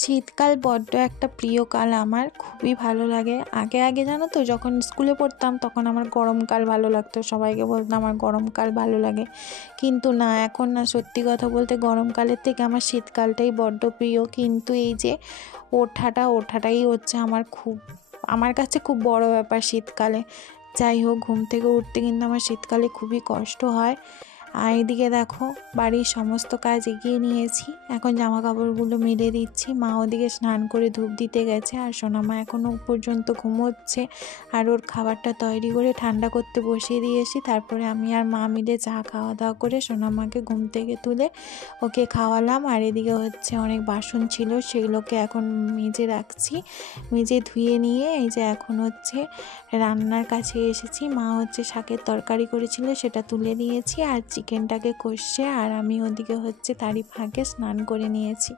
শীতকাল বড্ড একটা প্রিয় কাল আমার, খুবই ভালো লাগে। আগে জানো তো, যখন স্কুলে পড়তাম তখন আমার গরমকাল ভালো লাগতো, সবাইকে বলতাম আমার গরমকাল ভালো লাগে। কিন্তু না, এখন না, সত্যি কথা বলতে গরমকালের থেকে আমার শীতকালটাই বড্ড প্রিয়। কিন্তু এই যে ওঠাটাই হচ্ছে আমার কাছে খুব বড় ব্যাপার শীতকালে। যাই হোক, ঘুম থেকে উঠতে কিন্তু আমার শীতকালে খুবই কষ্ট হয়। আর এদিকে দেখো, বাড়ির সমস্ত কাজ এগিয়ে নিয়েছি, এখন জামা কাপড়গুলো মেলে দিচ্ছি। মা ওদিকে স্নান করে ধূপ দিতে গেছে, আর সোনামা এখনও পর্যন্ত ঘুমোচ্ছে। আর ওর খাবারটা তৈরি করে ঠান্ডা করতে বসিয়ে দিয়েছি। তারপরে আমি আর মা মিলে চা খাওয়া দাওয়া করে সোনামাকে ঘুম থেকে তুলে ওকে খাওয়ালাম। আর এদিকে হচ্ছে অনেক বাসন ছিল, সেগুলোকে এখন মেজে রাখছি। মেজে ধুয়ে নিয়ে এই যে এখন হচ্ছে রান্নার কাছে এসেছি। মা হচ্ছে শাকের তরকারি করেছিল, সেটা তুলে নিয়েছি, আর চিকেনটাকে কষছে, আর আমি ওদিকে হচ্ছে তারই ফাঁকে স্নান করে নিয়েছি।